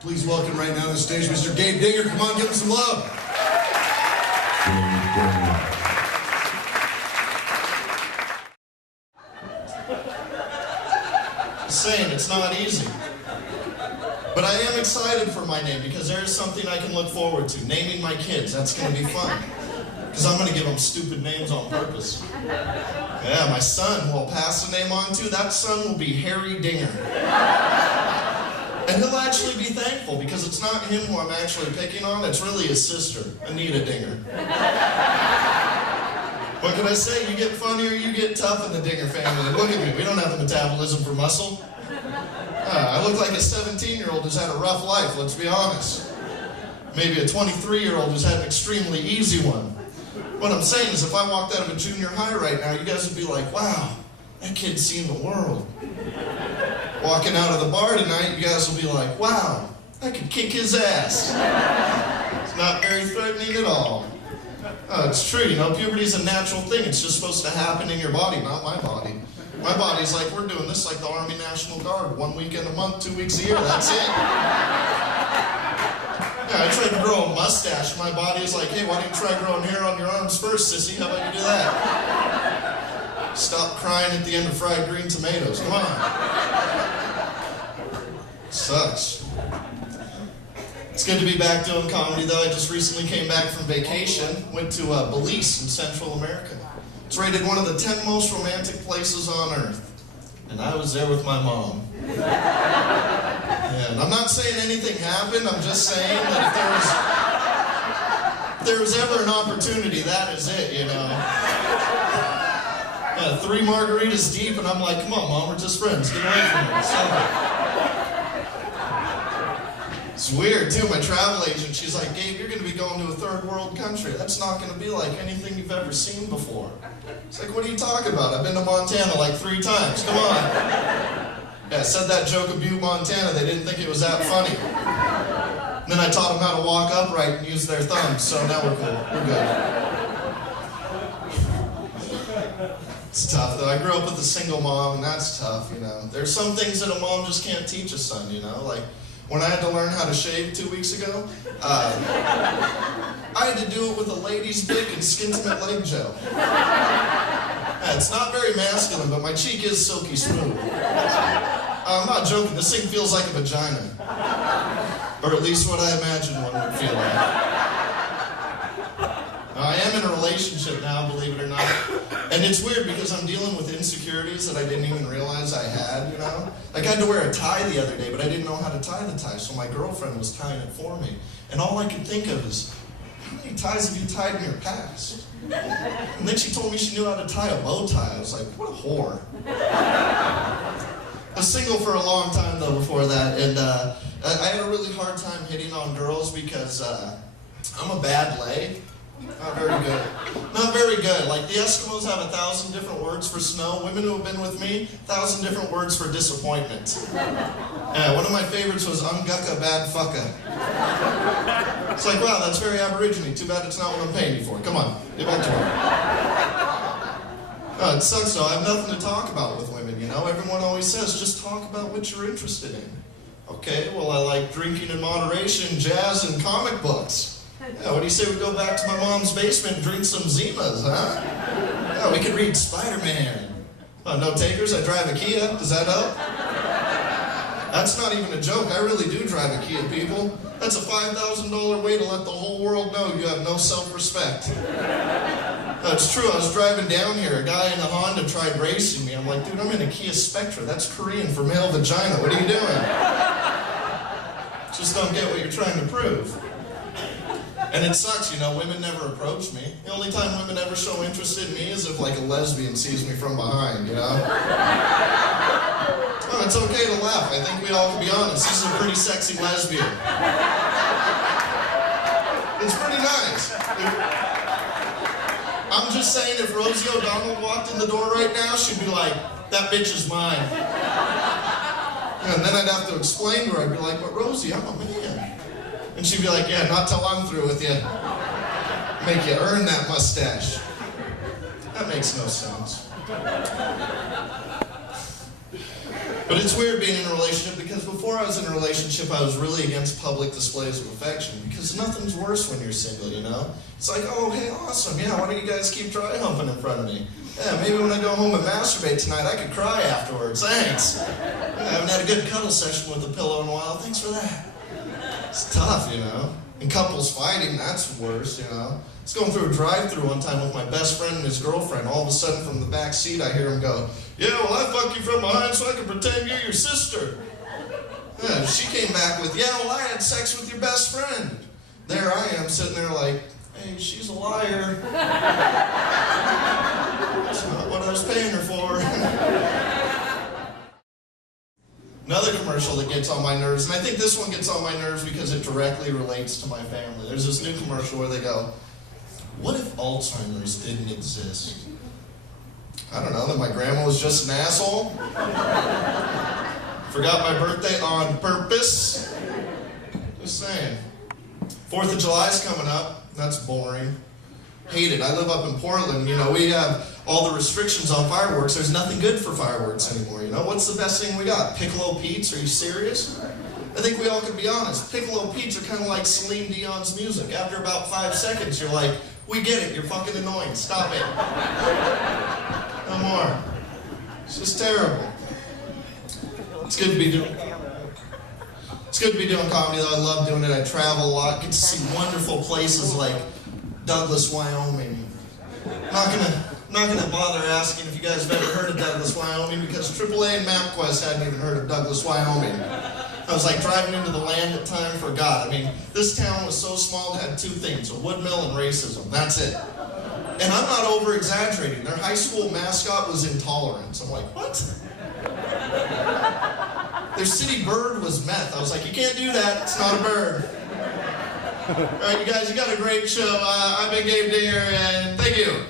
Please welcome right now to the stage Mr. Gabe Dinger. Come on, give him some love. Just saying, it's not easy. But I am excited for my name because there is something I can look forward to. Naming my kids, that's going to be fun. Because I'm going to give them stupid names on purpose. Yeah, my son, who I'll pass the name on to, that son will be Harry Dinger. And he'll actually be thankful because it's not him who I'm actually picking on, it's really his sister, Anita Dinger. What can I say? You get funnier, you get tough in the Dinger family. Look at me, we don't have the metabolism for muscle. I look like a 17-year-old who's had a rough life, let's be honest. Maybe a 23-year-old who's had an extremely easy one. What I'm saying is if I walked out of a junior high right now, you guys would be like, wow, that kid's seen the world. Walking out of the bar tonight, you guys will be like, wow, I could kick his ass. It's not very threatening at all. It's true, you know, puberty's a natural thing. It's just supposed to happen in your body, not my body. My body's like, we're doing this like the Army National Guard. 1 weekend a month, 2 weeks a year, that's it. Yeah, I tried to grow a mustache. My body is like, hey, why don't you try growing hair on your arms first, sissy? How about you do that? Stop crying at the end of fried green tomatoes. Come on. Sucks. It's good to be back doing comedy, though. I just recently came back from vacation. Went to Belize in Central America. It's rated one of the 10 most romantic places on earth. And I was there with my mom. And I'm not saying anything happened. I'm just saying that if there was ever an opportunity, that is it, you know. 3 margaritas deep, and I'm like, come on, Mom, we're just friends. Get away from me. It's weird, too. My travel agent, she's like, Gabe, you're going to be going to a third world country. That's not going to be like anything you've ever seen before. It's like, what are you talking about? I've been to Montana like 3 times. Come on. Yeah, I said that joke of Butte, Montana. They didn't think it was that funny. And then I taught them how to walk upright and use their thumbs, so now we're cool. We're good. It's tough, though. I grew up with a single mom, and that's tough, you know. There's some things that a mom just can't teach a son, you know. Like, when I had to learn how to shave 2 weeks ago, I had to do it with a lady's dick and skin-to-mint leg gel. Yeah, it's not very masculine, but my cheek is silky smooth. I'm not joking, this thing feels like a vagina. Or at least what I imagine one would feel like. I am in a relationship now, believe it or not. And it's weird because I'm dealing with insecurities that I didn't even realize I had, you know? Like I had to wear a tie the other day, but I didn't know how to tie the tie, so my girlfriend was tying it for me. And all I could think of is, how many ties have you tied in your past? And then she told me she knew how to tie a bow tie. I was like, what a whore. I was single for a long time, though, before that, and I had a really hard time hitting on girls because I'm a bad lay. Not very good. Not very good. Like the Eskimos have 1,000 different words for snow. Women who have been with me, 1,000 different words for disappointment. One of my favorites was umgucka bad fucka. It's like, wow, that's very Aborigine. Too bad it's not what I'm paying you for. Come on, get back to work. It sucks though. I have nothing to talk about with women, you know? Everyone always says, just talk about what you're interested in. Okay, well I like drinking in moderation, jazz, and comic books. Yeah, what do you say we go back to my mom's basement and drink some Zimas, huh? Yeah, we could read Spider-Man. No takers? I drive a Kia. Does that help? That's not even a joke. I really do drive a Kia, people. That's a $5,000 way to let the whole world know you have no self-respect. It's true. I was driving down here. A guy in a Honda tried racing me. I'm like, dude, I'm in a Kia Spectra. That's Korean for male vagina. What are you doing? Just don't get what you're trying to prove. And it sucks, you know, women never approach me. The only time women ever show interest in me is if, like, a lesbian sees me from behind, you know? Oh, it's okay to laugh. I think we all can be honest. This is a pretty sexy lesbian. It's pretty nice. I'm just saying, if Rosie O'Donnell walked in the door right now, she'd be like, that bitch is mine. And then I'd have to explain to her. I'd be like, but Rosie, I'm a man. And she'd be like, yeah, not till I'm through with you. Make you earn that mustache. That makes no sense. But it's weird being in a relationship because before I was in a relationship, I was really against public displays of affection because nothing's worse when you're single, you know? It's like, oh, hey, awesome, yeah, why don't you guys keep dry humping in front of me? Yeah, maybe when I go home and masturbate tonight, I could cry afterwards. Thanks. Yeah, I haven't had a good cuddle session with a pillow in a while. Thanks for that. It's tough, you know? And couples fighting, that's worse, you know? I was going through a drive-thru one time with my best friend and his girlfriend. All of a sudden, from the back seat, I hear him go, yeah, well, I fuck you from behind so I can pretend you're your sister. Yeah, she came back with, yeah, well, I had sex with your best friend. There I am, sitting there like, hey, she's a liar. That's not what I was paying her for. Another commercial that gets on my nerves, and I think this one gets on my nerves because it directly relates to my family. There's this new commercial where they go, what if Alzheimer's didn't exist? I don't know, that my grandma was just an asshole? Forgot my birthday on purpose? Just saying. 4th of July's coming up. That's boring. Hate it. I live up in Portland. You know, we have all the restrictions on fireworks. There's nothing good for fireworks anymore, you know? What's the best thing we got? Piccolo Pete's? Are you serious? I think we all can be honest. Piccolo Pete's are kind of like Celine Dion's music. After about 5 seconds, you're like, we get it. You're fucking annoying. Stop it. No more. It's just terrible. It's good to be doing comedy, though. I love doing it. I travel a lot. Get to see wonderful places like Douglas, Wyoming. Not gonna bother asking if you guys have ever heard of Douglas, Wyoming, because AAA and MapQuest hadn't even heard of Douglas, Wyoming. I was like driving into the land at time, forgot. I mean, this town was so small it had 2 things, a wood mill and racism. That's it. And I'm not over-exaggerating. Their high school mascot was intolerance. I'm like, what? Their city bird was meth. I was like, you can't do that. It's not a bird. All right, you guys, you got a great show. I've been Gabe Dinger, and thank you.